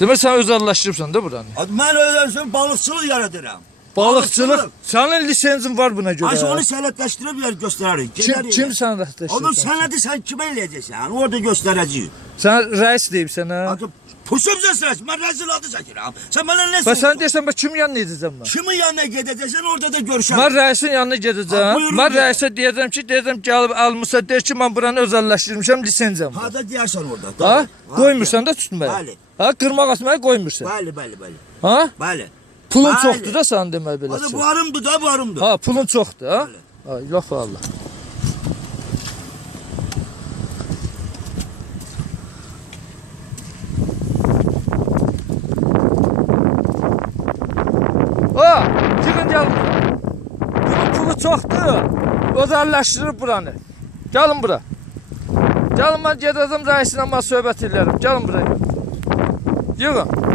Demək sən özəlləşdiribsən də buranı. Mən özüm balıqçılıq yaradıram. Balıqçılıq. Sənin lisensin var buna görə. Ayşe onu sənədləşdirib yer göstəririk. Kim sənədləşdirib? Onun sənədi sən kimə eləyəcəksən? Orada göstərəcəyik. Sən rəis deyibsən hə? Pusumca səs, mən rəzil adı çəkirəm. Sən mənə nə Bəs sən deyirsən, mən kim yanına gedəcəm mən? Kimin yanına gedəcəksən, orada da görüşərik. Mən rəisin yanına gedəcəm. Mən rəisə deyəcəm ki, gəlib almısa, deyir ki, mən buranı özəlləşdirmişəm, lisenziyam var. Ha da deyərsən orada. Ha? Qoymursan da tutmaya. Bəli. Ha, qırmaq atmaya qoymursan. Bəli. Ha? Bəli. Pulun çoxdur da sən demək belə. Hadi varımdır da, varımdır. Ha, pulun çoxdur ha? Ay, laf Allah. Ha, çıxın gəlin bura. Bunun pulu çoxdur. Özəlləşdirib buranı. Gəlin bura. Gəlin, mən gedəcəm rəisinə, mən söhbət edərəm. Gəlin buraya. Yığın.